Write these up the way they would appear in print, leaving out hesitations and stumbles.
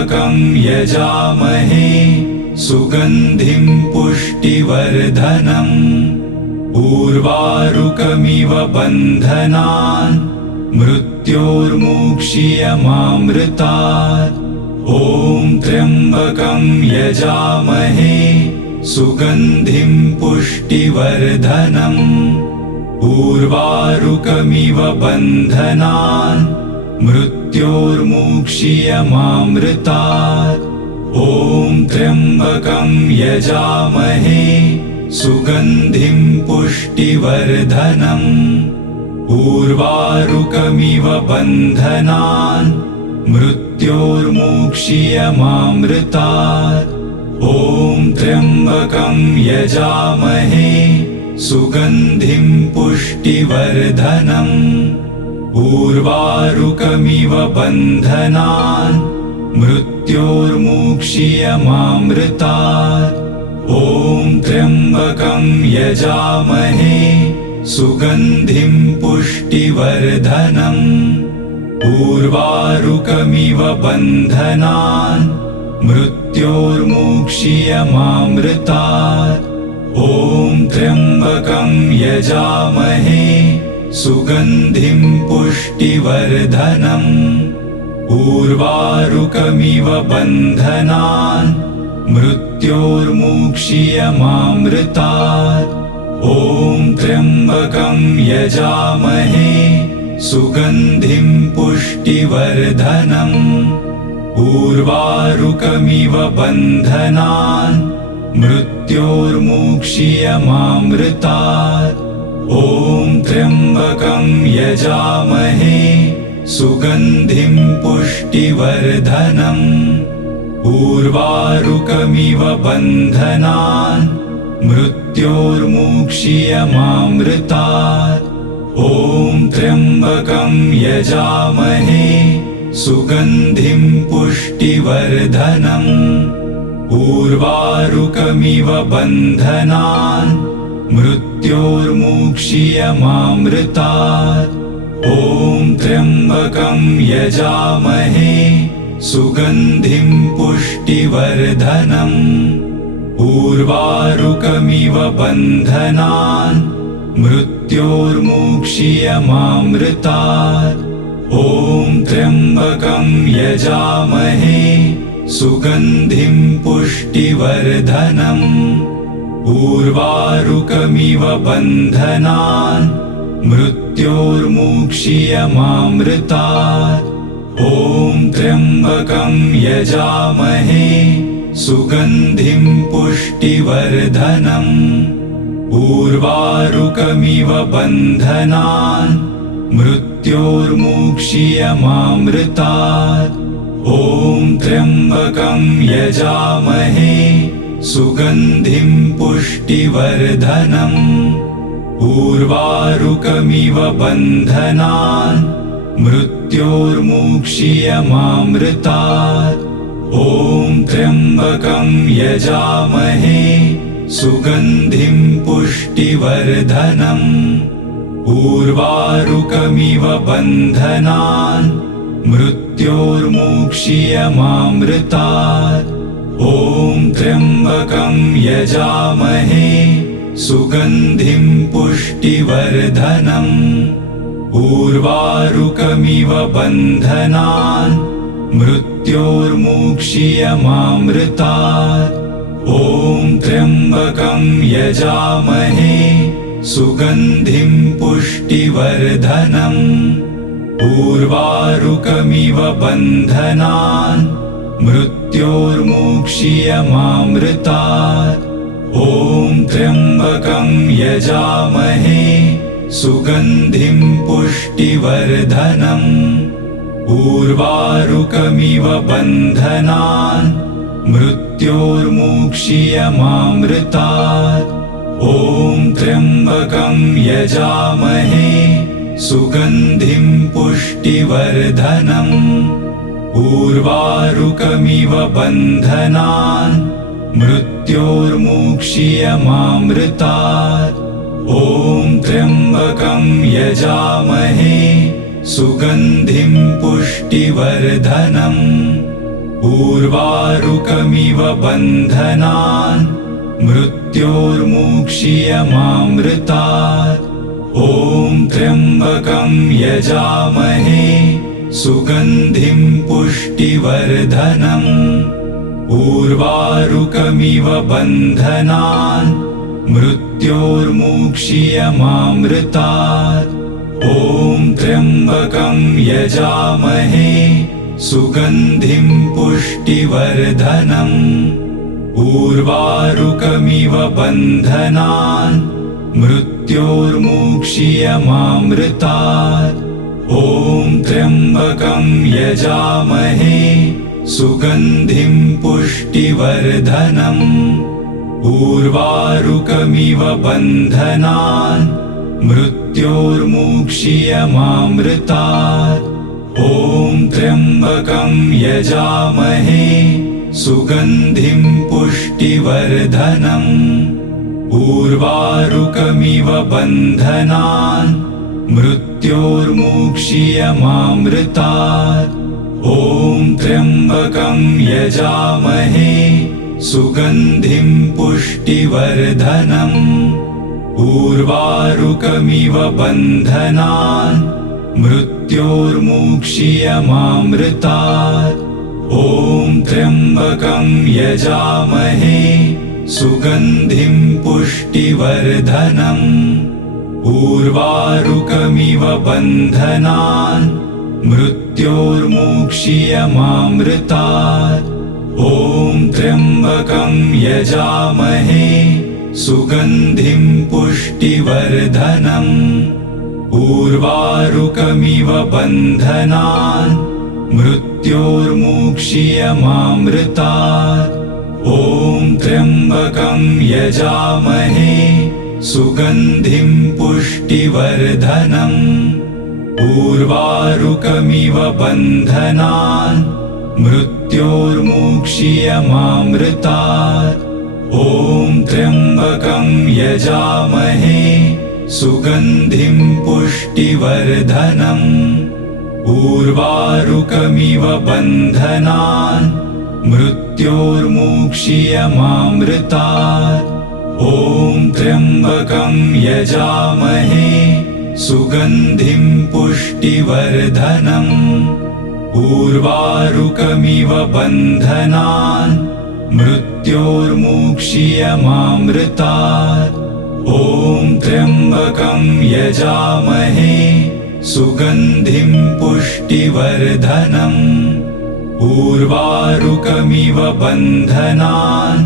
त्र्यम्बकं यजामहे सुगन्धिं पुष्टिवर्धनम् उर्वारुकमिव बन्धनान् मृत्योर्मुक्षीयमामृतात्। ॐ त्र्यम्बकं यजामहे सुगन्धिं पुष्टिवर्धनम् उर्वारुकमिव बन्धनान् मृत्योर्मुक्षीयमामृतात्। ॐ त्र्यम्बकं यजामहे सुगन्धिं पुष्टिवर्धनम् उर्वारुकमिव बन्धनान् मृत्योर्मुक्षीयमामृतात्। ॐ त्र्यम्बकं यजामहे सुगन्धिं पुष्टिवर्धनम् उर्वारुकमिव बन्धनान् मृत्योर्मुक्षीयमामृतात्। ॐ त्र्यम्बकं यजामहे सुगन्धिं पुष्टिवर्धनम् उर्वारुकमिव बन्धनान् मृत्योर्मुक्षीयमामृतात्। ॐ त्र्यम्बकं यजामहे सुगन्धिं पुष्टिवर्धनम् उर्वारुकमिव बन्धनान् मृत्योर्मुक्षीयमामृतात्। ॐ त्र्यम्बकं यजामहे सुगन्धिं पुष्टिवर्धनम् उर्वारुकमिव बन्धनान् मृत्योर्मुक्षीयमामृतात्। ॐ त्र्यम्बकं यजामहे सुगन्धिं पुष्टिवर्धनम् उर्वारुकमिव बन्धनान् मृत्योर्मुक्षीयमामृतात्। ॐ त्र्यम्बकं यजामहे सुगन्धिं पुष्टिवर्धनम् उर्वारुकमिव बन्धनान् मृत्योर्मुक्षीयमामृतात्। ॐ त्र्यम्बकं यजामहे सुगन्धिं पुष्टिवर्धनम् उर्वारुकमिव बन्धनान् मृत्योर्मुक्षीयमामृतात्। ॐ त्र्यम्बकं यजामहे सुगन्धिं पुष्टिवर्धनम् उर्वारुकमिव बन्धनान् मृत्योर्मुक्षीयमामृतात्। ॐ त्र्यम्बकं यजामहे सुगन्धिं पुष्टिवर्धनम् उर्वारुकमिव बन्धनान् मृत्योर्मुक्षीयमामृतात्। ॐ त्र्यम्बकं यजामहे सुगन्धिं पुष्टिवर्धनम् उर्वारुकमिव बन्धनान् मृत्योर्मुक्षीयमामृतात्। ॐ त्र्यम्बकं यजामहे सुगन्धिं पुष्टिवर्धनम् उर्वारुकमिव बन्धनान् मृत्योर्मुक्षीयमामृतात्। ॐ त्र्यम्बकं यजामहे सुगन्धिं पुष्टिवर्धनम् उर्वारुकमिव बन्धनान् मृत्योर्मुक्षीयमामृतात्। ॐ त्र्यम्बकं यजामहे सुगन्धिं पुष्टिवर्धनम् उर्वारुकमिव बन्धनान् मृत्योर्मुक्षीयमामृतात्। ॐ त्र्यम्बकं यजामहे सुगन्धिं पुष्टिवर्धनम् उर्वारुकमिव बन्धनान् मृत्योर्मुक्षीयमामृतात्। ॐ त्र्यम्बकं यजामहे सुगन्धिं पुष्टिवर्धनम् उर्वारुकमिव बन्धनान् मृत्योर्मुक्षीयमामृतात्। ॐ त्र्यम्बकं यजामहे सुगन्धिं पुष्टिवर्धनम् उर्वारुकमिव बन्धनान् मृत्योर्मुक्षीयमामृतात्। ॐ त्र्यम्बकं यजामहे सुगन्धिं पुष्टिवर्धनम्। उर्वारुकमिव बन्धनान् मृत्योर्मुक्षीयमामृतात्। ॐ त्र्यम्बकं यजामहे सुगन्धिं पुष्टिवर्धनम्। उर्वारुकमिव बन्धनान् मृत्योर्मुक्षीयमामृतात्। ॐ त्र्यम्बकं यजामहे सुगन्धिं पुष्टिवर्धनम्। उर्वारुकमिव बन्धनान् मृत्योर्मुक्षीयमामृतात्। ॐ त्र्यम्बकं यजामहे सुगन्धिं पुष्टिवर्धनम्। उर्वारुकमिव बन्धनान् मृत्योर्मुक्षीयमामृतात्। ॐ त्र्यम्बकं यजामहे सुगन्धिं पुष्टिवर्धनम्। उर्वारुकमिव बन्धनान् मृत्योर्मुक्षीयमामृतात्। ॐ त्र्यम्बकं यजामहे सुगन्धिं पुष्टिवर्धनम्। उर्वारुकमिव बन्धनान् मृत्योर्मुक्षीयमामृतात्। ॐ त्र्यम्बकं यजामहे सुगन्धिं पुष्टिवर्धनम्। उर्वारुकमिव बन्धनान् मृत्योर्मुक्षीयमामृतात्। ॐ त्र्यम्बकं यजामहे सुगन्धिं पुष्टिवर्धनम्। उर्वारुकमिव बन्धनान् मृत्योर्मुक्षीयमामृतात्। ॐ त्र्यम्बकं यजामहे सुगन्धिं पुष्टिवर्धनम्। उर्वारुकमिव बन्धनान् मृत्योर्मुक्षीयमामृतात्। ॐ त्र्यम्बकं यजामहे सुगन्धिं पुष्टिवर्धनम्। उर्वारुकमिव बन्धनान् मृत्योर्मुक्षीयमामृतात्। ॐ त्र्यम्बकं यजामहे सुगन्धिं पुष्टिवर्धनम्। उर्वारुकमिव बन्धनान्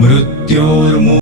मृत्योर्मुक्षीयमामृतात्।